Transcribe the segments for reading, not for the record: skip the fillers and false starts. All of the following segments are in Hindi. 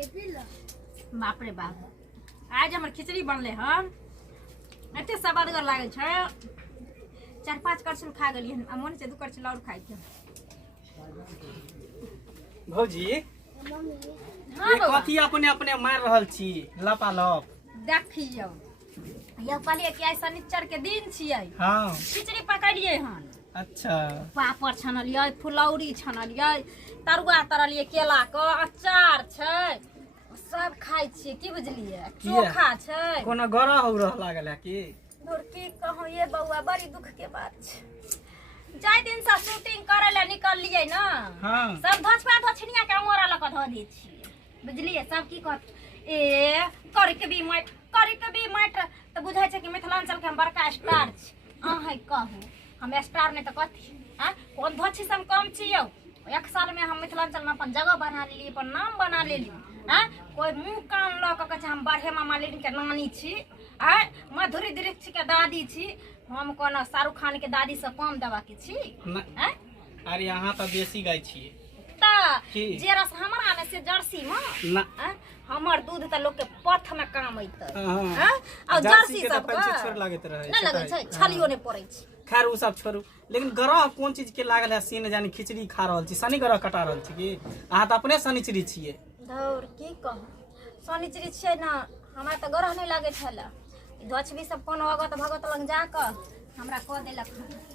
बाप रे बाप आज हमर खिचड़ी बनले हन एते स्वादगर लागे छै 4-5 करछुल खा गेलिए आ मन से 2 करछुल और खाइ के भौजी ये कथी अपने अपने मार रहल छी लपालप देखियो ये कहलिए कि आई शनिचर के दिन छियै हां खिचड़ी पकालिए हन अच्छा पापड़ छनलिए फुलौरी छनलिए तरुआ तरलिए केला के अचार छै सब खाइ छियै की बुझलिए चोखा छै कोनो गरा हो रह लागल है की दूर की कहूं ये बउआ बड़ी दुख के बात छै जाय दिन से शूटिंग करे ले निकललिए ना हां सब धछपा धछनिया के मोरा ल क ध दै छी बुझलिए सब की कहत ए करे के भी माइट त बुझाय छै कि मिथिलांचल के हम बड़का स्टार छी अहाँ कहू हम स्टार नहीं तो कथी हां कोन धछी से हम कम छियौ 1 साल में हम मिथिलांचल में अपन जगह बना लेली अपन नाम बना लेली हां कोई मुंह कान ल क कहे हम बढ़े मामा लेडी के नानी छी आ मधुरी दीक्षित के दादी छी हम कोनो शाहरुख खान के दादी से कम देवा के छी हैं अरे यहाँ तो देसी गाय छी ता जे रस हमरा में से जर्सी में ना हमर दूध त लोग के पथ में काम अइत हां और जर्सी सब पंछी छोड़ लागत रहे नहीं लगे छै छालियो नहीं पड़ै छै खैर उ सब छोड़ू लेकिन गरह कोन चीज के लागल है सीन जानी खिचड़ी खा रहल छी शनि गरह कटा रहल छी की अहाँ त अपने शनिचरी छिए धौर की कहूं शनिचरी छिए ना हमरा त गरह नहीं लागे छला धछबी सब कोनो अगत भगत लग जा क हमरा क देलक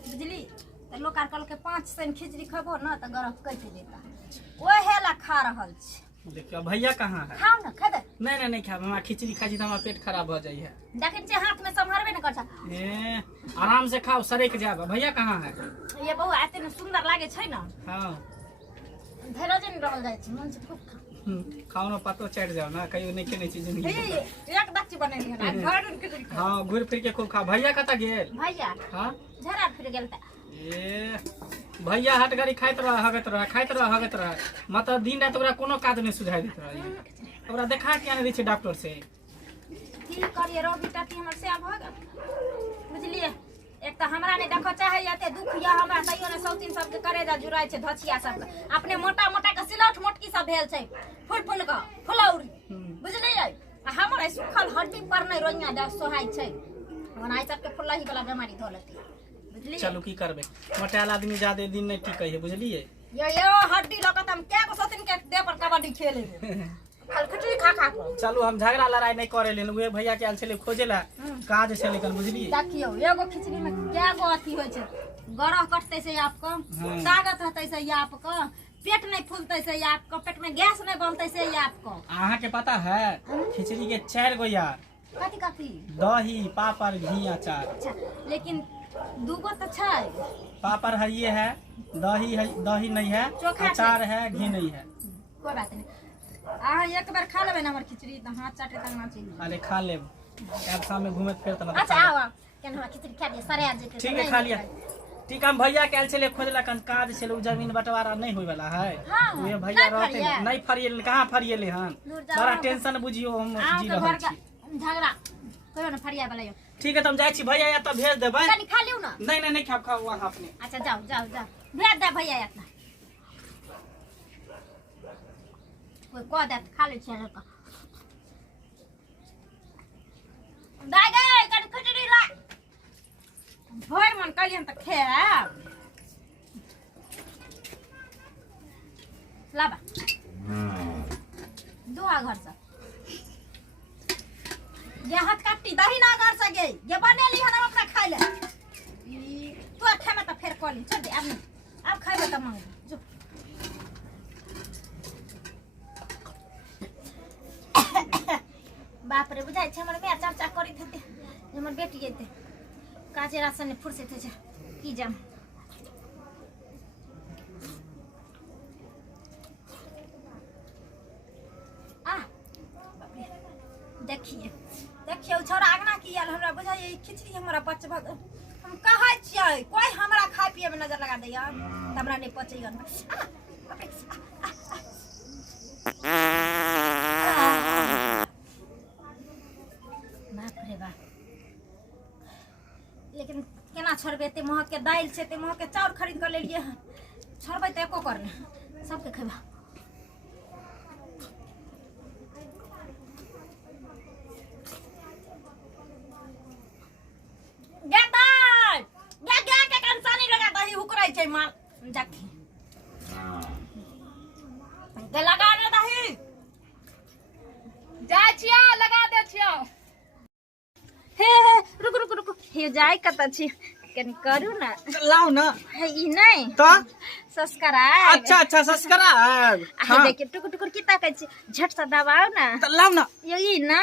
बुझली त लोग आर कल के 5 सन खिचड़ी खबो ना त गरह कट देता ओहे ला खा रहल छी देखियो भैया कहाँ है खाओ ना खा दे नहीं खाब हमरा खिचड़ी खाई छी त हमरा पेट खराब भ जाई है देखिन जे हाथ में संभारबे न करछा ए आराम से खाओ सरेक जाब भैया कहाँ है ये बहु आते न सुंदर लागे छै ना हां धैर्य न रहल जाय छै मन से खूब खाओ ना पतो चढ़ जाओ ना कहियो नहीं खेने छी जिंदगी एक दच्ची बनेली है घर उनके खिचड़ी खा हां घुर फिर के खूब खा भैया कता गेल भैया हां झरा फिर गेल त ए भैया हट गाड़ी खाइत रह हगत रह मतलब दिन रात ओकरा कोनो काज नहीं सुझाई देत रह ओकरा देखा के आने दै छै डॉक्टर से की करिए रोबी टाटी हमर से भ गेल बुझलिए एक तो हमरा नहीं देखो चाहे याते दुख या हमरा तइयो ने सौतीन सब के करेजा जुराय छै धछिया सब अपने मोटा मोटा के सिलौट मोटकी सब भेल छै फुल का फुलौरी बुझलिए हमर सुखल हड्डी पर नहीं रोइया द सोहाय छै ओनाई सब के फुलही वाला बीमारी धोलती बुझलिए चलो की करबे मोटाल आदमी ज्यादा दिन नहीं टिकै है बुझलिए यो हड्डी लगत हम क्या को सौतीन के देह पर कबड्डी खेले खाल खिचड़ी खा चलो हम झगड़ा लड़ाई नहीं करे लेन वे भैया के आल छले खोजेला काज छले लेकिन बुझलिए देखियो एगो खिचड़ी में क्या गो अथी होय छै गरह कटते से आपको ताकत रहते से आपको पेट नहीं फूलते से आपको पेट में गैस नहीं बनते से आपको अहाँ के पता है खिचड़ी के 4 गो यार कथी दही पापड़ घी अचार अच्छा लेकिन दूगो तो छै पापड़ है ये है दही नहीं है अचार है घी नहीं है कोई बात नहीं आहा एक बार खा लेबे ना हमर खिचड़ी त हाथ चाटे तक ना चली अरे खा लेब एक शाम में घूमे फिर त अच्छा आओ केन हमरा खिचड़ी खा दे सरे आज के ठीक है खा लिया ठीक हम भैया के आल छले खोजला कन काज छले उ जमीन बंटवारा नहीं होय वाला है वे भैया रहते नहीं फरियल कहां फरियले हन बड़ा टेंशन बुझियो हम जी रहल छी झगड़ा कोई ना फरिया वाला ठीक है तुम जाय छी भैया या त भेज देबै तनी खा लियो ना नहीं खाओ वहां अपने अच्छा जाओ भेज दे भैया या कोई को दे खा ले छै का दाई गए कनी खिचड़ी ला भोर मन कलियन त खेब लाबा दुआ घर से ये हाथ काटी दही ना घर से गे ये बनेली हन हम अपना खाइ ले तू खाए में त फेर कली चल दे अब खाइबे त मांग जो बाप रे बुझाई छै हमर मैया चर्चा करित हेते हमर बेटी एते काजे राशन ने फुर्सत छै की जाम आ बाप रे देखिए छोरा आगना की यार हमरा बुझाई खिचड़ी हमरा पचबा हम कहै छियै कोई हमरा खाय पिए में नजर लगा दैया त हमरा नहीं पचैया बाप रे बाप रे बाप लेकिन केना छोड़बे ते महक के दाल छै ते महक के चाउर खरीद कर लेलिए हन छोड़बै त एको करने सबके खेबा बेईमान जाके ते लगा दे दही जा छिया लगा दे छिया। हे रुक रुक रुक हे जाय कत छी कनी करू ना लाओ ना है ई नहीं तो सब्सक्राइब अच्छा अच्छा सब्सक्राइब हां देखिए टुक टुक की ताकै छी झट से दबाओ ना तो लाओ ना यो ई ना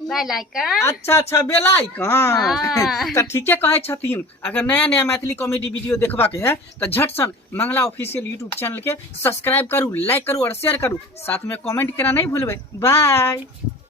बेल आइकन अच्छा अच्छा बेल आइकन हाँ। तो ठीके कहे छथिन। अगर नया नया मैथिली कॉमेडी वीडियो देखबा के है तो झट सन मंगला ऑफिशियल यूट्यूब चैनल के सब्सक्राइब करू, लाइक करू और शेयर करू, साथ में कमेंट करना नहीं भूलबे। बाय।